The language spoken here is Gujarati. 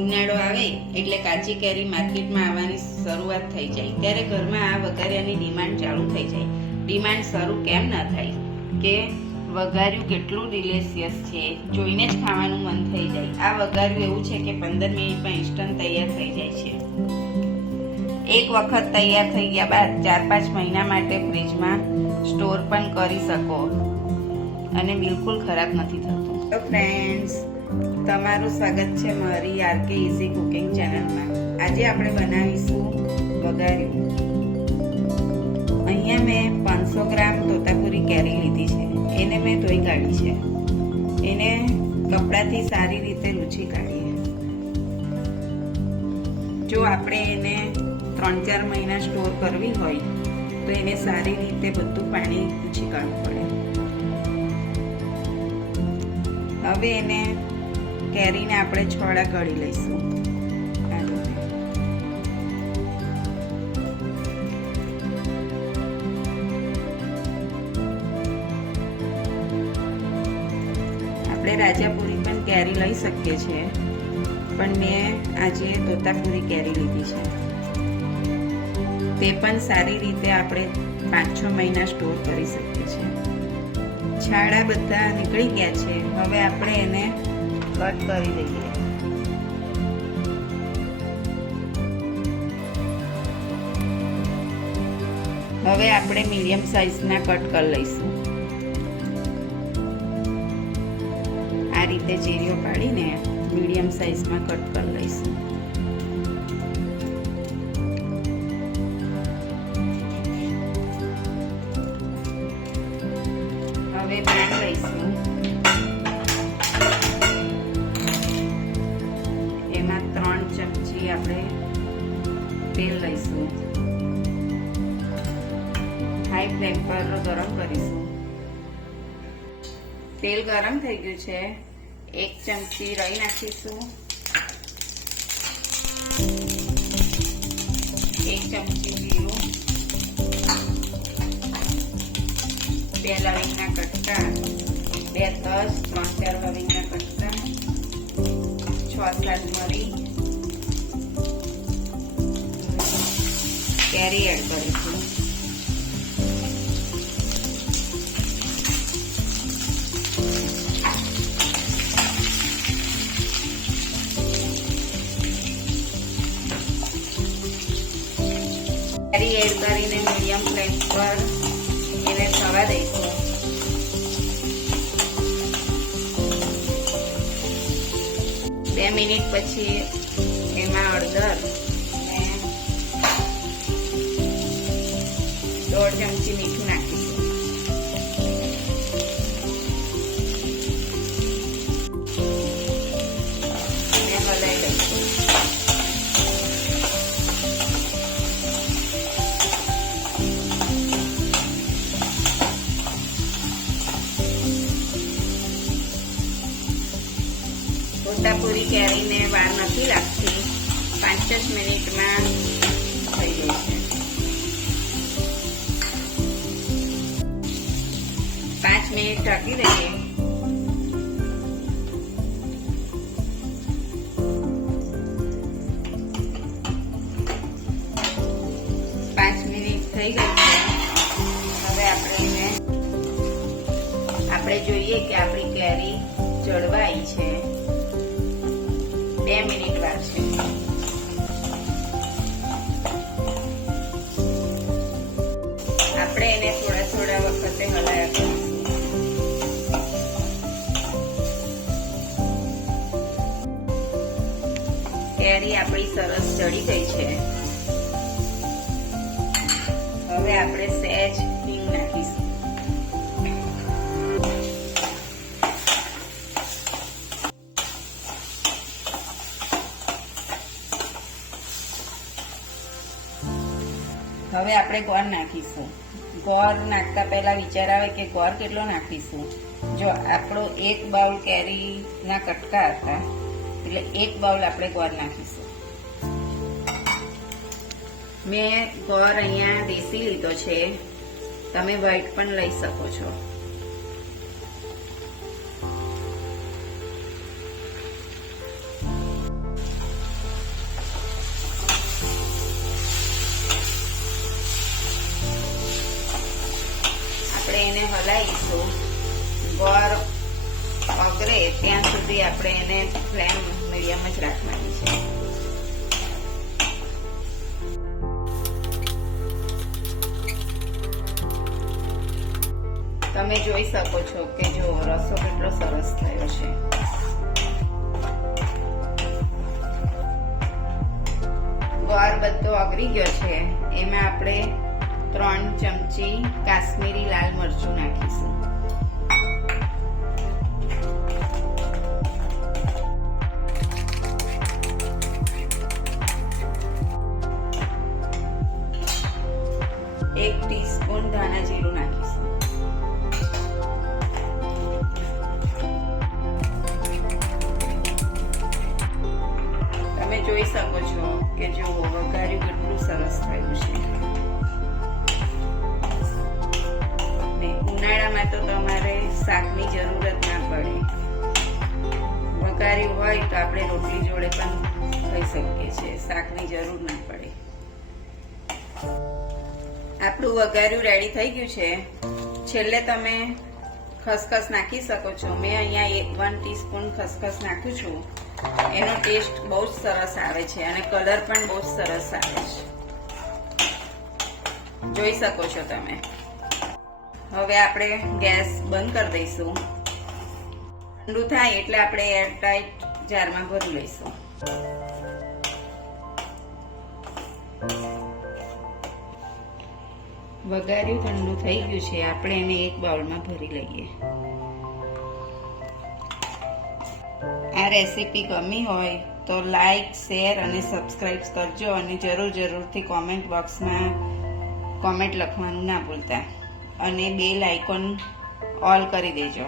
ઉનાળો આવે એટલે કાચી કેરી માર્કેટમાં આવવાની શરૂઆત થઈ જાય ત્યારે ઘરમાં આ વઘારિયાની ડિમાન્ડ ચાલુ થઈ જાય. ડિમાન્ડ શરૂ કેમ ન થાય કે વઘાર્યું કેટલું ડિલિશિયસ છે, જોઈને જ ખાવાનું મન થઈ જાય. આ વઘાર્યું એવું છે કે 15 મિનિટમાં ઇન્સ્ટન્ટ તૈયાર થઈ જાય છે. એક વખત તૈયાર થઈ ગયા બાદ 4-5 મહિના માટે ફ્રીજમાં સ્ટોર પણ કરી શકો અને બિલકુલ ખરાબ નથી થતું. તો ફ્રેન્ડ્સ, તમારું સ્વાગત છે મારી આરકે ઇઝી કુકિંગ ચેનલમાં. આજે આપણે બનાવીશું વઘાર્યું. અહીંયા મેં 500 ગ્રામ તોતાપુરી કેરી લીધી છે. એને મેં ધોઈ કાઢી છે. એને કપડાથી સારી રીતે લૂછી કાઢીએ. જો આપણે એને 3-4 મહિના સ્ટોર કરવી હોય તો એને સારી રીતે બધું પાણી લૂછી કાઢવું પડે. હવે એને કેરીને આપણે છોડા કાઢી લઈશું. આ રીતે આપણે રાજાપુરી પણ કેરી લઈ શકીએ છીએ, પણ મેં આજે તોતાપુરી કેરી લીધી છે. તે પણ સારી રીતે આપણે 5-6 મહિના સ્ટોર કરી શકીએ છીએ. છાડા બધા નીકળી ગયા છે. હવે આપણે એને કટ કરી દઈએ. હવે આપણે મીડિયમ સાઈઝના કટ કરી લઈશું. આ રીતે ચીરીઓ પાડીને મીડિયમ સાઈઝમાં કટ કરી લઈશું. હવે પેન લઈશું. એમાં 3 ચમચી આપણે તેલ લઈશું. હાઈ ફ્લેમ પર ગરમ કરીશું. તેલ ગરમ થઈ ગયું છે. 1 ચમચી રાઈ નાખીશું. 1 ચમચી જીરું, 2 લવિંગના કટકા, 2 તજ, 3-4 લવિંગના કટકા, 6-7 મરી, કેરી એડ કરીશું. કેરી એડ કરીને મીડિયમ ફ્લેમ પર એને થવા દઈશું. બે મિનિટ પછી એમાં હળદર અને 1/2 ચમચી મીઠું નાખીશું. અને હલાવી લઈશું. તોતાપુરી કેરીને વાર નથી લાગતી. 5 જ મિનિટમાં થઈ ગઈ છે. 5 મિનિટ ઢાંકી દઈએ. થઈ ગઈ છે. હવે આપણે જોઈએ કે આપણી કેરી જળવાઈ છે. 2 મિનિટ વાર છે. આપણે એને થોડા વખતે હલાવ્યા કરીશું. કેરી આપણી સરસ ચડી ગઈ છે. હવે આપણે સહેજ હિંગ નાખીશું. હવે આપણે ગોળ નાખીશું. ગોળ નાખતા પહેલા વિચાર આવે કે ગોળ કેટલો નાખીશું. જો આપણો 1 બાઉલ કેરીના કટકા હતા એટલે 1 બાઉલ આપણે ગોળ નાખીશું. મેં ગોળ અહીંયા દેશી લીધો છે. તમે વ્હાઈટ પણ લઈ શકો છો. હલાવીશું. ગોળ ઓગળે ત્યાં સુધી આપણે એને ફ્લેમ મીડિયમ જ રાખવાની છે. તમે જોઈ શકો છો કે જો રસો કેટલો સરસ થયો છે. ગોળ બધો ઓગળી ગયો છે. એમાં આપણે 3 ચમચી કાશ્મીરી લાલ મરચું નાખીશું. એક ટીસ્પૂન ધાણા જીરું નાખીશું. તમે જોઈ શકો છો કે જો વઘાર્યું કેટલું સરસ થયું છે. ને ઉનાળામાં તો તમારે શાકની જરૂરત ના પડે. વઘાર્યું હોય તો આપણે રોટલી જોડે પણ ખાઈ શકીએ છીએ. શાકની જરૂર ના પડે. આપણું વઘાર્યું રેડી થઈ ગયું છે. છેલ્લે તમે ખસખસ નાખી શકો છો. મેં અહીંયા 1 ટીસ્પૂન ખસખસ નાખું છું. એનો ટેસ્ટ બહુ જ સરસ આવે છે અને કલર પણ બહુ જ સરસ આવે છે. જોઈ શકો છો તમે. હવે આપણે ગેસ બંધ કરી દઈશું. ઠંડુ થાય એટલે આપણે એરટાઈટ જારમાં ભરી લઈશું. વઘાર્યું ઠંડુ થઈ ગયું છે. આપણે એને એક બાઉલમાં ભરી લઈએ. આ રેસીપી ગમી હોય તો લાઈક, શેર અને સબસ્ક્રાઇબ કરજો અને જરૂરથી કોમેન્ટ બોક્સમાં કોમેન્ટ લખવાનું ના ભૂલતા અને બેલ આઇકોન ઓલ કરી દેજો.